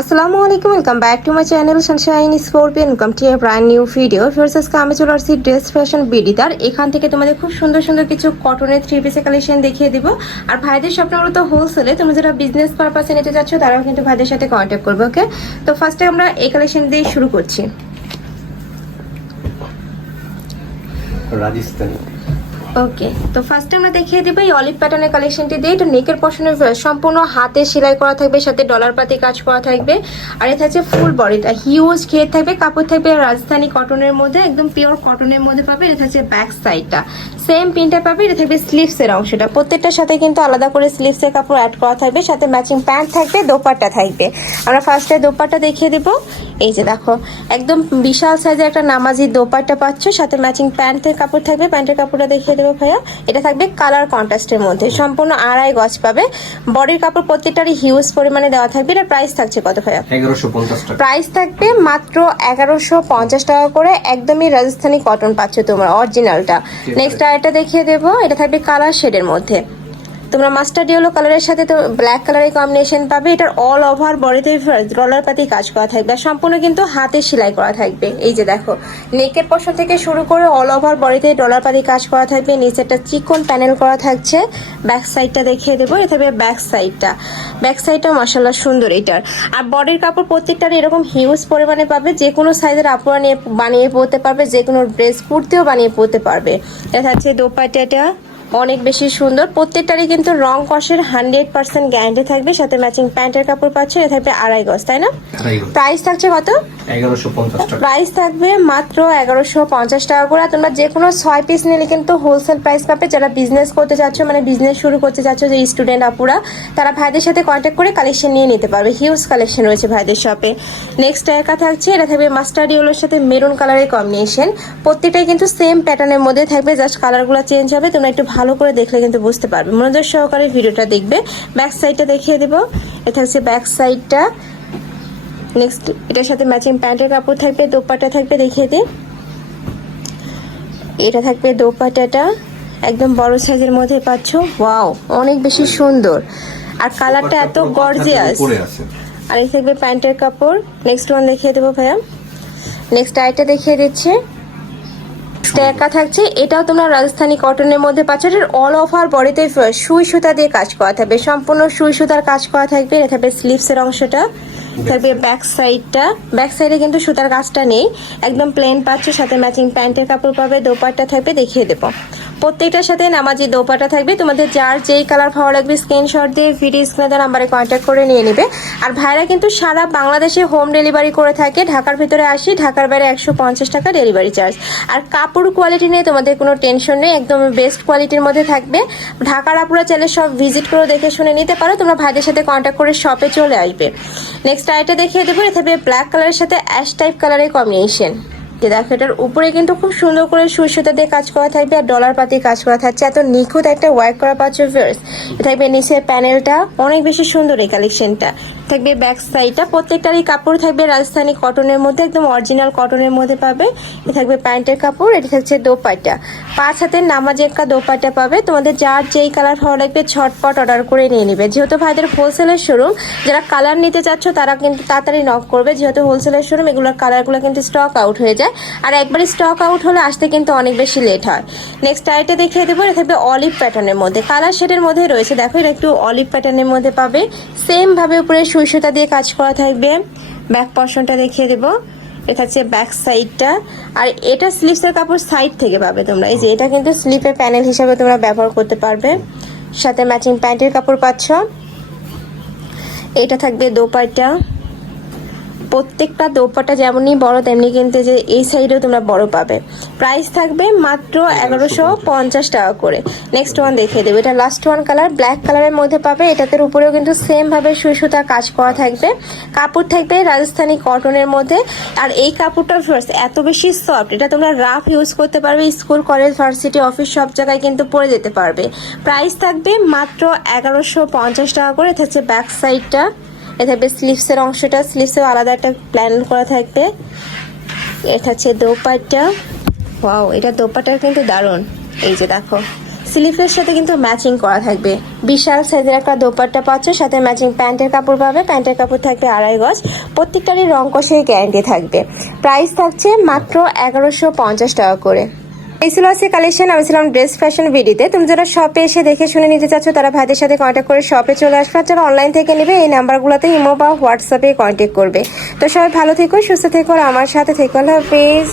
আসসালামু আলাইকুম welcome back to my channel sunshine scorpion welcome to a brand new video first আজকে আমি চলে আসছি ড্রেস ফ্যাশন বিডিতার এখান থেকে তোমাদের খুব সুন্দর সুন্দর কিছু কটনের থ্রি পিসের কালেকশন দেখিয়ে দিব। আর ভাইদের স্বপ্নগুলো তো হোলসেলে তুমি যারা বিজনেস পারপাসে নিতে চাচ্ছ, তারাও কিন্তু ভাইদের সাথে কন্ট্যাক্ট করবে ওকে তো ফার্স্টে আমরা এই কালেকশন দিয়ে শুরু করছি। ওকে তো ফার্স্টে আমরা দেখিয়ে দেবো এই অলিভ প্যাটার্নের কালেকশনটি দিয়ে। এটা নেকের পশনের সম্পূর্ণ হাতে সেলাই করা থাকবে, সাথে ডলার পাতি কাজ করা থাকবে। আর এটা হচ্ছে ফুল বডিটা হিউজ ঘের থাকবে, কাপড় থাকবে রাজধানী কটনের মধ্যে, একদম পিওর কটনের মধ্যে পাবে। এটা হচ্ছে ব্যাক সাইডটা সেম প্রিন্টটা পাবে, এটা থাকবে স্লিভসের অংশটা। প্রত্যেকটার সাথে কিন্তু আলাদা করে স্লিভসের কাপড় অ্যাড করা থাকবে, সাথে ম্যাচিং প্যান্ট থাকবে, দোপাট্টা থাকবে। আমরা ফার্স্টে দোপাট্টা দেখিয়ে দেবো। এই যে দেখো, একদম বিশাল সাইজের একটা নামাজি দোপাট্টা পাচ্ছ, সাথে ম্যাচিং প্যান্টের কাপড় থাকবে প্যান্টের কাপড়টা দেখিয়ে দেবো ভাইয়া। এটা থাকবে কালার কন্ট্রাস্টের মধ্যে। সম্পূর্ণ আড়াই গজ পাবে। বডির কাপড় প্রত্যেকটারই হিউজ পরিমাণে দেওয়া থাকবে। এটা প্রাইস থাকছে কত ভাইয়া? এগারোশো প্রাইস থাকবে মাত্র এগারোশো পঞ্চাশ টাকা করে। একদমই রাজস্থানি কটন পাচ্ছ তোমার অরিজিনালটা নেক্সট আরেকটা দেখিয়ে দেবো। এটা থাকবে কালার শেডের মধ্যে। তোমরা মাস্টার ইয়েলো কালারের সাথে তো ব্ল্যাক কালারের কম্বিনেশন পাবে। এটার অল ওভার বডিতে ডলার পাতি কাজ করা থাকবে। সম্পূর্ণ কিন্তু হাতে সেলাই করা থাকবে। এই যে দেখো নেকের পশন থেকে শুরু করে অল ওভার বডিতে ডলার পাতি কাজ করা থাকবে। নিচেরটা চিকন প্যানেল করা থাকছে। ব্যাক সাইডটা দেখিয়ে দেবো। এটা থাকবে ব্যাক সাইডটা ব্যাক সাইডটা মশাল্লা সুন্দর এটার। আর বডির কাপড় প্রত্যেকটার এরকম হিউজ পরিমাণে পাবে। যে কোনো সাইজের আপুরা নিয়ে বানিয়ে পরতে পারবে। যে কোনো ড্রেস কুর্তিও বানিয়ে পরতে পারবে। এটা থাকছে দোপাট্টাটা। অনেক বেশি সুন্দর। প্রত্যেকটারই কিন্তু রং কষের হান্ড্রেড পার্সেন্ট গ্যারান্টি থাকবে। সাথে ম্যাচিং প্যান্টের কাপড় পাচ্ছে এ থাকবে আড়াই গজ তাই না? প্রাইস থাকছে কত? প্রাইস থাকবে মাত্র এগারোশো পঞ্চাশ টাকা করে। তোমরা যে কোনো ছয় পিস নিলে কিন্তু হোলসেল প্রাইস পাবে। যারা বিজনেস করতে চাচ্ছ মানে বিজনেস শুরু করতে চাচ্ছ যে স্টুডেন্ট আপুরা তারা ভাইদের সাথে কন্ট্যাক্ট করে কালেকশন নিয়ে নিতে পারবে। হিউজ কালেকশন রয়েছে ভাইদের শপে নেক্সট একা থাকছে এটা থাকবে মাস্টার্ড ইয়েলোর সাথে মেরুন কালারের কম্বিনেশন প্রত্যেকটাই কিন্তু সেম প্যাটার্নের মধ্যে থাকবে জাস্ট কালারগুলো চেঞ্জ হবে। তোমরা একটু ভালো করে দেখলে কিন্তু বুঝতে পারবে। মনোযোগ সহকারে ভিডিওটা দেখবে। ব্যাক সাইডটা দেখিয়ে দেবো। এটা হচ্ছে ব্যাক সাইডটা নেক্সট এটার সাথে ম্যাচিং প্যান্টের কাপড় থাকবে দোপাটা থাকবে দেখিয়ে দিই। এটা থাকবে দোপাটাটা একদম বড় সাইজের মধ্যে পাচ্ছ। ওয়াও অনেক বেশি সুন্দর। আর কালারটা এত গর্জিয়াস আর এই থাকবে প্যান্টের কাপড়। নেক্সট ওয়ান দেখিয়ে দেবো ভাইয়া। নেক্সট আইটা দেখিয়ে দিচ্ছে। একা থাকছে। এটাও তোমরা রাজস্থানি কটনের মধ্যে পাচ্ছ। এটার অল ওভার বডিতে সুই সুতা দিয়ে কাজ করা থাকবে। সম্পূর্ণ সুই সুতার কাজ করা থাকবে। এটা থাকবে স্লিভসের অংশটা। থাকবে ব্যাক সাইডটা ব্যাক সাইডে কিন্তু সুতার কাজটা নেই। একদম প্লেন পাচ্ছ, সাথে ম্যাচিং প্যান্টের কাপড় পাবে, দোপাট্টা থাকবে, দেখিয়ে দেবো। প্রত্যেকটার সাথে নামাজি দোপাটা থাকবে, তোমাদের যার যেই কালার ভালো লাগবে স্ক্রিনশট দিয়ে ভিডিও স্ক্রিনে নাম্বারে কন্ট্যাক্ট করে নিয়ে নেবে। আর ভাইরা কিন্তু সারা বাংলাদেশে হোম ডেলিভারি করে থাকে। ঢাকার ভিতরে আসি, ঢাকার বাইরে একশো পঞ্চাশ টাকা ডেলিভারি চার্জ আর কাপড় কোয়ালিটি নিয়ে তোমাদের কোনো টেনশন নেই, একদম বেস্ট কোয়ালিটির মধ্যে থাকবে। ঢাকার আপুরা চাইলে সব ভিজিট করে দেখে শুনে নিতে পারো, তোমরা ভাইদের সাথে কন্ট্যাক্ট করে শপে চলে আসবে। নেক্সট আইটা দেখিয়ে দেবো। এটা ব্ল্যাক কালারের সাথে অ্যাশ টাইপ কালারের কম্বিনেশন দেখো, এটার উপরে কিন্তু খুব সুন্দর করে সুই সুতা দিয়ে কাজ করা থাকবে আর ডলার পাতি কাজ করা থাকছে। এত নিখুঁত একটা ওয়ার্ক করা পাচ্ছ ভিউয়ার্স থাকবে নিচের প্যানেলটা অনেক বেশি সুন্দর এই কালেকশনটা থাকবে ব্যাক সাইডটা প্রত্যেকটারই কাপড় থাকবে রাজস্থানী কটনের মধ্যে, একদম অরিজিনাল কটনের মধ্যে পাবে। এ থাকবে প্যান্টের কাপড়, এটি থাকছে দোপাট্টা। পাঁচ হাতের নামাজ একটা দোপাট্টা পাবে। তোমাদের যার যেই কালার ভালো লাগবে, ছটপট অর্ডার করে নিয়ে নিবে। যেহেতু ভাইদের হোলসেলের শোরুম যারা কালার নিতে চাচ্ছ, তারা কিন্তু তাড়াতাড়ি নক করবে। যেহেতু হোলসেলের শোরুম এগুলোর কালারগুলো কিন্তু স্টক আউট হয়ে যায়। আর একবারই স্টক আউট হলে আসতে কিন্তু অনেক বেশি লেট হয়। নেক্সট আইটা দেখিয়ে দেবো, এটা থাকবে অলিভ প্যাটার্নের মধ্যে। কালার শেডের মধ্যে রয়েছে, দেখো এটা একটু অলিভ প্যাটার্নের মধ্যে পাবে। সেম ভাবে উপরে সুই সুতা দিয়ে কাজ করা থাকবে। ব্যাক পশনটা দেখিয়ে দেবো। এটা হচ্ছে ব্যাক সাইডটা আর এটা স্লিপসের কাপড় সাইড থেকে পাবে তোমরা। এই যে এটা কিন্তু স্লিপের প্যানেল হিসাবে তোমরা ব্যবহার করতে পারবে। সাথে ম্যাচিং প্যান্টের কাপড় পাচ্ছ। এটা থাকবে দোপাট্টা। প্রত্যেকটা দোপাটা যেমনই বড়, তেমনি কিন্তু যে এই সাইডেও তোমরা বড় পাবে। প্রাইস থাকবে মাত্র এগারোশো পঞ্চাশ টাকা করে। নেক্সট ওয়ান দেখিয়ে দেবো। এটা লাস্ট ওয়ান কালার ব্ল্যাক কালারের মধ্যে পাবে। এটাতে উপরেও কিন্তু সেম ভাবে সুই সুতা কাজ করা থাকবে। কাপড় থাকবে রাজস্থানি কটনের মধ্যে। আর এই কাপড়টা ফার্স্ট এত বেশি সফট এটা তোমরা রাফ ইউজ করতে পারবে। স্কুল কলেজ ভার্সিটি অফিস সব জায়গায় কিন্তু পরে যেতে পারবে। প্রাইস থাকবে মাত্র এগারোশো পঞ্চাশ টাকা করে। থাকছে ব্যাক সাইডটা এটা থাকবে স্লিভসের অংশটা স্লিভসেও আলাদা একটা প্ল্যান করা থাকবে। এটা হচ্ছে দোপাট্টা। ওয়াও এটা দোপাট্টার কিন্তু দারুণ। এই যে দেখো স্লিভের সাথে কিন্তু ম্যাচিং করা থাকবে। বিশাল সাইজের একটা দোপাট্টা পাচ্ছ, সাথে ম্যাচিং প্যান্টের কাপড় পাবে। প্যান্টের কাপড় থাকবে আড়াই গজ। প্রত্যেকটারই রং কষের গ্যারান্টি থাকবে। প্রাইস থাকছে মাত্র এগারোশো পঞ্চাশ টাকা করে। এই ছিল আজকে কালেকশন আমি ছিলাম ড্রেস ফ্যাশন ভিডিওতে তুমি যারা শপে এসে দেখে শুনে নিতে চাচ্ছ, তারা ভাইদের সাথে কন্ট্যাক্ট করে শপে চলে আসবে। আর যারা অনলাইন থেকে নেবে, এই নাম্বারগুলোতে ইমো বা হোয়াটসঅ্যাপে কন্ট্যাক্ট করবে। তো সবাই ভালো থেকো, সুস্থ থেকো আমার সাথে থেকো। আল্লাহ হাফিজ।